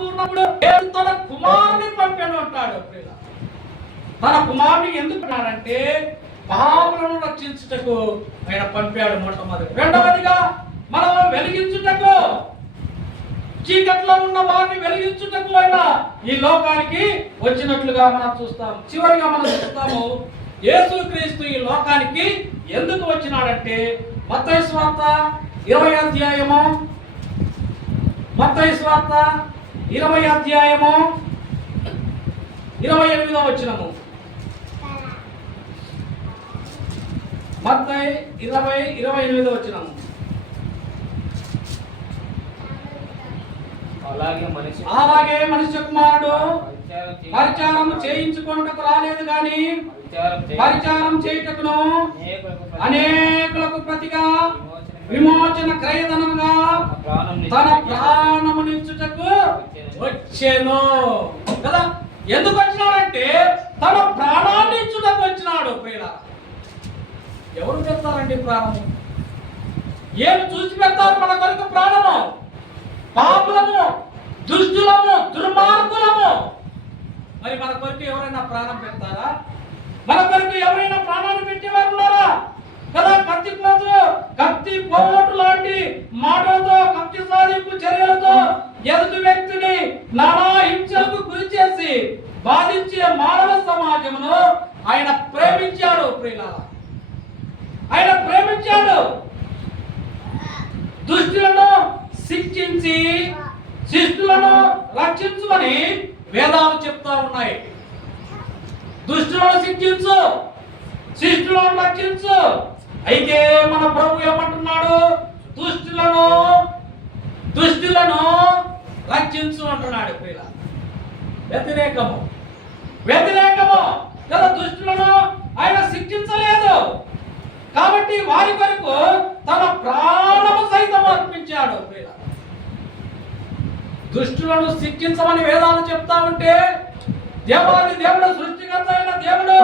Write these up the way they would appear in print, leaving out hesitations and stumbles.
సంపూర్ణముడు దేవుడు తన కుమారుని పంపాను అంటాడు. తన కుమారుని ఎందుకు అన్నాడంటే పాపులను రక్షించుటకు ఆయన పంపాడు మొట్టమొదటి. రెండవదిగా మనం వెలిగించుటకు, చీకట్లో ఉన్న వారిని వెలిగించుటకు ఆయన ఈ లోకానికి వచ్చినట్లుగా మనం చూస్తాం. చివరిగా మనం చూస్తాము యేసుక్రీస్తు ఈ లోకానికి ఎందుకు వచ్చినాడంటే మత్తయి సువార్త 20వ అధ్యాయము, మత్తయి సువార్త 20వ అధ్యాయము 28వ వచనము. మత్తయి 20:28వ వచనము. అలాగే మనిషి కుమారుడు పరిచారం చేయించుకొనుటకు రాలేదు గాని పరిచారం చేయుటకును అనేకులకు ప్రతిగా విమోచన క్రయధనముగా తన ప్రాణమునిచ్చుటకు వచ్చెను కదా. ఎందుకు వచ్చినాడంటే తన ప్రాణాన్ని ఇచ్చుటకు వచ్చినాడు. ప్రియులారా, ఎవరు పెడతారండి ప్రాణము? ఏమి చూసి పెడతారు మన కొరకు ప్రాణము? పాపులము, దుష్టులము, దుర్మార్గులము. మరి మన కొరకు ఎవరైనా ప్రాణం పెడతారా? మన కొరకు ఎవరైనా ప్రాణాన్ని పెట్టేవారు ఉన్నారా? కదా. కత్తి పోటు లాంటి మాటలతో, కత్తి సాధింపు చర్యలతో ఎదుటి వ్యక్తిని నానా హింసలకు గురి చేసి బాధించే మానవ సమాజమును ఆయన ప్రేమించాడు. ప్రియులారా, ఆయన ప్రేమించాడు. దుష్టులను శిక్షించి శిష్టులను రక్షించుమని వేదాలు చెప్తా ఉన్నాయి. దుష్టులను శిక్షించు, శిష్టులను రక్షించు. అయితే మన ప్రభు ఏమంటున్నాడు? దుష్టులను రక్షించు అంటున్నాడు. వ్యతిరేకము కదా. దుష్టులను ఆయన శిక్షించలేదు కాబట్టి వారి కొరకు తన ప్రాణము సైతం అర్పించాడు. దుష్టులను శిక్షించమని వేదాలు చెప్తా ఉంటే దేవాది దేవుడు, సృష్టికర్త అయిన దేవుడు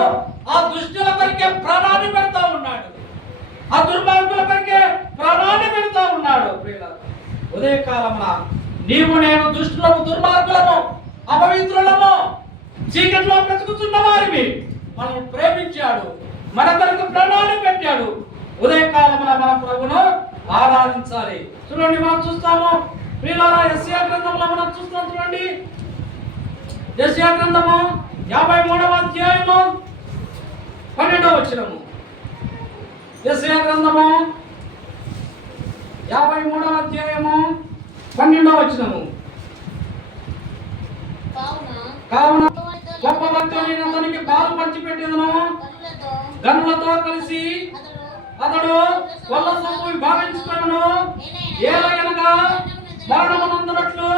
ఆ దుష్టుల కొరికే ప్రాణాన్ని పెడతా ఉన్నాడు. ఆ దుర్మార్గుల కొరికే ప్రాణాన్ని పెడతా ఉన్నాడు. ఉదయకాలమున నీవు నేను దుష్టులము, దుర్మార్గులము, అపవిత్రులము, చీకట్లో బ్రతుకుతున్న వారిని మనం ప్రేమించాడు, మన కొరకు ప్రాణాన్ని పెట్టాడు. ఉదయకాలమున మన ప్రభును ఆరాధించాలి. చూడండి, మనం చూస్తాము ప్రియులారా, యెషయా గ్రంథంలో మనం చూస్తాం. చూడండి, యెషయా గ్రంథము 53వ అధ్యాయము 12వ వచనము. యెషయా గ్రంథము 53వ అధ్యాయము 12వ వచనము. కావున గొప్ప భక్తుడైన అతనికి పాలు పంచిపెట్టెదను, గనులతో కలిసి అతడు కొల్ల సొమ్ము విభాగించుకొనును. ఏలయనగా మరణమునందునట్లు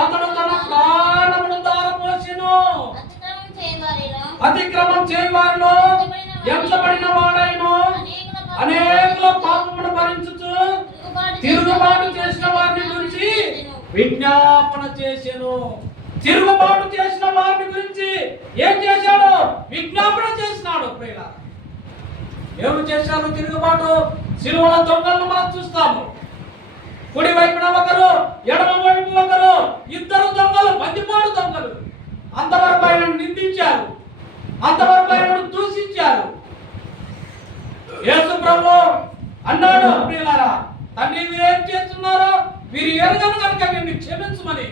అతడు తన ప్రాణమును దారపోసెను. అతిక్రమం చేయవారిలో ఎంచబడిన వాడైను, అనేకుల పాపమును భరించుచు తిరుగుబాటు చేసిన వారిని గురించి విజ్ఞాపన చేసెను. తిరుగుబాటు చేసిన వారిని గురించి ఏం చేశాడు? విజ్ఞాపన చేసినాడు. ప్రియులారా, ఎవరు చేశారు తిరుగుబాటు? సిలువల దొంగలను మనం చూస్తాము. కుడి వైపున ఒకరు, ఎడమ వైపు ఒకరు, ఇద్దరు దొంగలు, బందిపోటు దొంగలు. అంతవరకు ఆయనను నిందించారు, అంతవరకు ఆయనను దూషించారు. యేసు ప్రభు అన్నాడు, ప్రియులారా, తండ్రి వీరేం చేస్తున్నారో వీరు ఎరగను కనుక వీరిని క్షమించమని.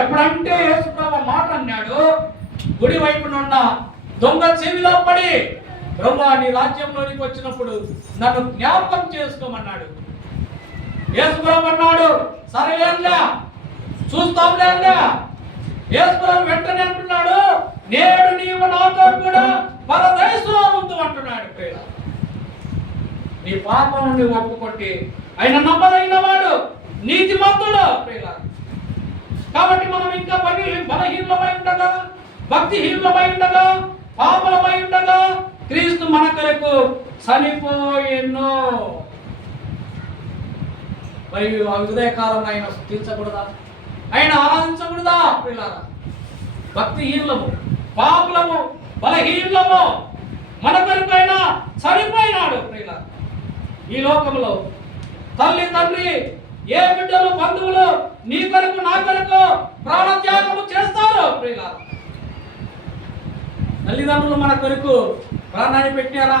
ఎప్పుడంటే యేసు ప్రభు మాట అన్నాడు, గుడి వైపున ఉన్న దొంగ చెవిలో పడి, ప్రభువా నీ రాజ్యంలోనికి వచ్చినప్పుడు నన్ను జ్ఞాపకం చేసుకోమన్నాడు. యేసు ప్రభు అన్నాడు, సరేలేందా చూస్తాంలేందా. యేసు ప్రభు వెంటనే అంటున్నాడు, నేడు నీవు నాతో కూడా పరదేశంలో ఉండు అంటున్నాడు. నీ పాపం నుండి ఒప్పుకొట్టి ఆయన నమ్మదగిన వాడు, నీతిమంతుడు. కాబట్టి మనం ఇంకా బలహీనమై ఉండగా, భక్తిహీనమై ఉండగా, పాపలమై ఉండగా క్రీస్తు మన కొరకు చనిపోయెను. మరి ఉదయకాలం ఆయన స్తుతించకూడదా? ఆయన ఆరాధించకూడదా? ప్రియులారా, భక్తిహీనము, పాపులము, బలహీనము మన కొరకు ఆయన చనిపోయినాడు. ప్రియులారా, ఈ లోకంలో తల్లి తండ్రి, ఏ బిడ్డలు, బంధువులు నీ కొరకు నా కొరకు తల్లిదండ్రులు మన కొరకు ప్రాణాన్ని పెట్టారా?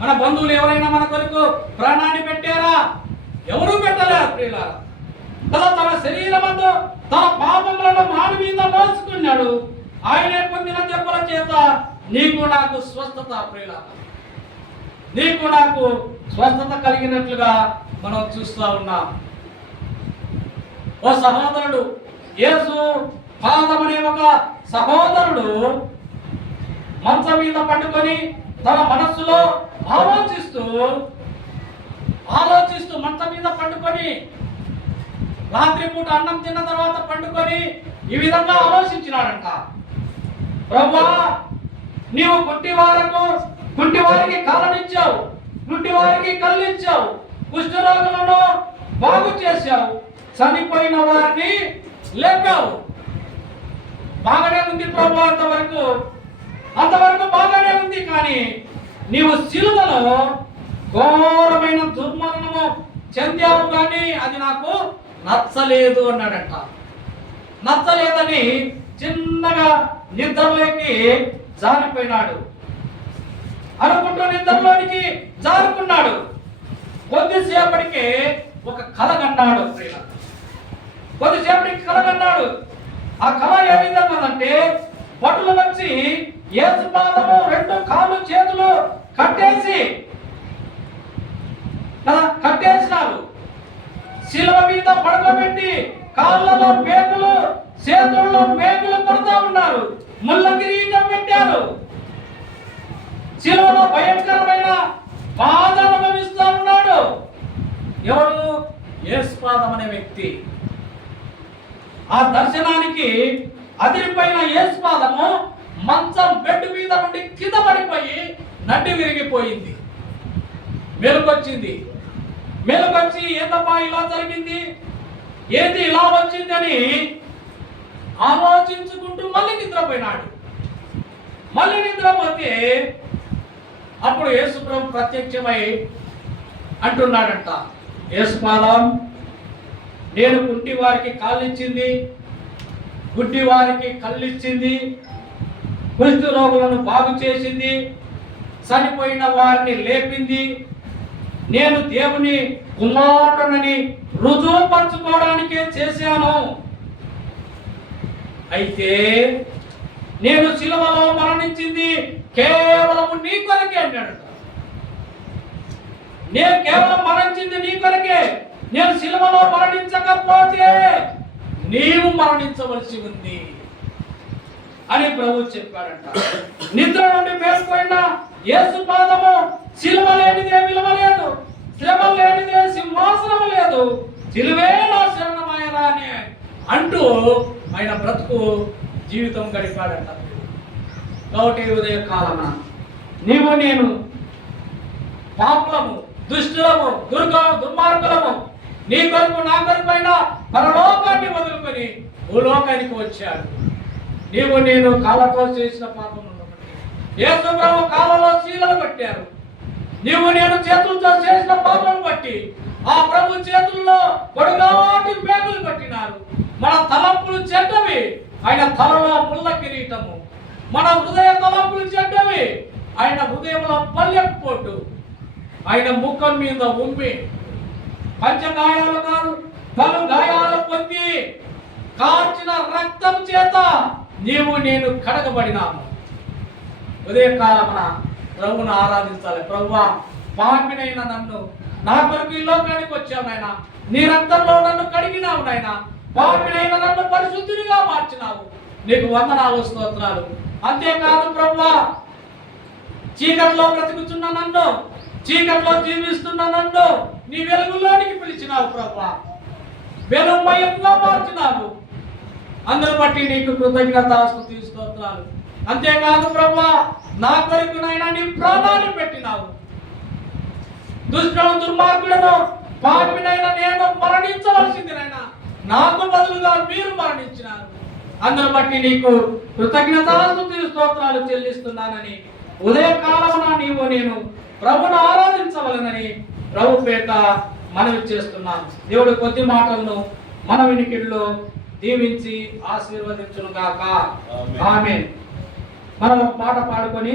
మన బంధువులు ఎవరైనా మన కొరకు ప్రాణాన్ని పెట్టారా? ఎవరూ పెట్టలేరు ప్రియులారా. తన శరీరమందు తన పాపములను మాడి మీద మోసుకున్నాడు. ఆయనే పొందిన దెబ్బల చేత నీకు నాకు స్వస్థత ప్రియులారా, నీకు నాకు స్వస్థత కలిగినట్లుగా మనం చూస్తూ ఉన్నాం. ఓ సహోదరుడు, యేసు పాదం అనే ఒక సహోదరుడు మంచం మీద పండుకొని తన మనస్సులో ఆలోచిస్తూ మంచం మీద పండుకొని రాత్రిపూట అన్నం తిన్న తర్వాత పండుకొని ఈ విధంగా ఆలోచించినాడంట. ప్రభువా, నీవు కుంటివారికి కాళ్ళనిచ్చావు, గుడ్డివారికి కళ్ళిచ్చావు, కుష్ఠరోగులను బాగు చేశావు, చనిపోయిన వారిని లేపావు. బాగానే ఉంది ప్రభు, అంతవరకు బాగానే ఉంది. కానీ నీవు శిలువలో ఘోరమైన దుర్మరణము చెందావు, కానీ అది నాకు నచ్చలేదు అన్నాడంట. నచ్చలేదని చిన్నగా నిద్రలోకి జారిపోయినాడు. అనుకుంటూ నిద్రలోనికి జారుకున్నాడు. కొద్దిసేపటికి ఒక కల కన్నాడు. కొద్దిసేపటికి కల కన్నాడు. ఆ కళ ఏ విధంగా భటులు వచ్చి యేసు పాదము 2 కాళ్ళు చేతులు కట్టేసినారు. శిలువ మీద పడుకోబెట్టి కాళ్ళలో పేగులు, చేతుల్లో పేగులు పడుతూ ఉన్నారు. ముళ్ళ కిరీటం పెట్టారు. శిలువలో భయంకరమైన బాధ అనుభవిస్తూ ఉన్నాడు. ఎవరు? యేసు పాదం అనే వ్యక్తి. ఆ దర్శనానికి అదిరిపోయిన యేసు పాదము మంచం బెడ్ మీద నుండి కింద పడిపోయి నడ్డి విరిగిపోయింది. మెలుకొచ్చి ఏందమ్మా ఇలా జరిగింది, ఏది ఇలా వచ్చిందని ఆలోచించుకుంటూ మళ్ళీ నిద్రపోయినాడు. మళ్ళీ నిద్రపోతే అప్పుడు యేసు ప్రభు ప్రత్యక్షమై అంటున్నాడంట, యేసు పాదం, నేను కుంటి వారికి కాళ్ళిచ్చింది, గుడ్డి వారికి కళ్ళిచ్చింది, కుష్టు రోగులను బాగు చేసింది, చనిపోయిన వారిని లేపింది. నేను దేవుని కుమారుడనని రుజువుపరచుకోవడానికే చేశాను. అయితే నేను శిలువలో మరణించింది కేవలం నీ కొరకే అన్నాడు. నేను కేవలం మరణించింది నీ కొరకే. నేను శిలువలో మరణించకపోతే నీవు మరణించవలసి ఉంది అని ప్రభు చెప్పాడంట. నిద్ర నుండి మేల్కొన్న యేసు పాదము శిలువ లేనిదే విలువ లేదు, శ్రమ లేనిదే సింహాసనం లేదు, శిలువే నా శరణమాయన అని అంటూ ఆయన బ్రతుకు జీవితం గడిపాడంట. కాబట్టి ఉదయ కాలన నీవు నేను పాపులము, దుష్టులము, దుర్మార్గులము, నీ కొరకు నా కొరకు అయినా పరలోకాన్ని వదులుకొని భూలోకానికి వచ్చాడు. నీవు నేను కాళ్ళతో చేసిన పాపం యేసు ప్రభు కాళ్ళలో శీలలు కట్టారు. నీవు నేను చేతులతో చేసిన పాపం బట్టి ఆ ప్రభు చేతుల్లో పొడుగాటి పేగులు కట్టినారు. మన తలంపులు చెడ్డవి, ఆయన తలలో ముళ్ళ కిరీటము. మన హృదయ తలంపులు చెడ్డవి, ఆయన హృదయంలో పల్లెపోటు. ఆయన ముఖం మీద ఉమ్మి పంచగాయాలు కాదు, పలు గాయాలు పొంది కార్చిన రక్తం చేత నీవు నేను కడగబడినాము. ఉదయకాలమున ప్రభువును ఆరాధించాలి. ప్రభువా, పాపినైన నన్ను నా కొరకు ఈ లోకానికి వచ్చావు నాయన, నీ రక్తంలో నన్ను కడిగినావు నాయన, పాపినైన నన్ను పరిశుద్ధునిగా మార్చినావు. నీకు వందనాలు, స్తోత్రాలు. అంతేకాదు ప్రభువా, చీకటిలో బ్రతుకుతున్న నన్ను, చీకటిలో జీవిస్తున్న నన్ను నీ వెలుగులోనికి పిలిచినావు ప్రభువా, వెలుగుమయంగా మార్చినావు. అందరూ బట్టి నీకు కృతజ్ఞతాస్తుతి స్తోత్రాలు. అంతేకాదు ప్రభువా, నా కొరకు నాయనా నీ ప్రాణాన్ని పెట్టినావు. దుష్టులను, దుర్మార్గులను, పాపినైనా నేను మరణించవలసింది నాయనా, నాకు బదులుగా మీరు మరణించినారు. అందరూ బట్టి నీకు కృతజ్ఞతాస్తుతి స్తోత్రాలు చెల్లిస్తున్నానని ఉదయకాలమున నీవు నేను ప్రభును ఆరాధించవలనని ప్రభు పేట మనవి చేస్తున్నాను. దేవుడు కొద్ది మాటలను మన వినికిడిలో దీవించి ఆశీర్వదించును గాక. ఆమేన్. మనం ఒక పాట పాడుకొని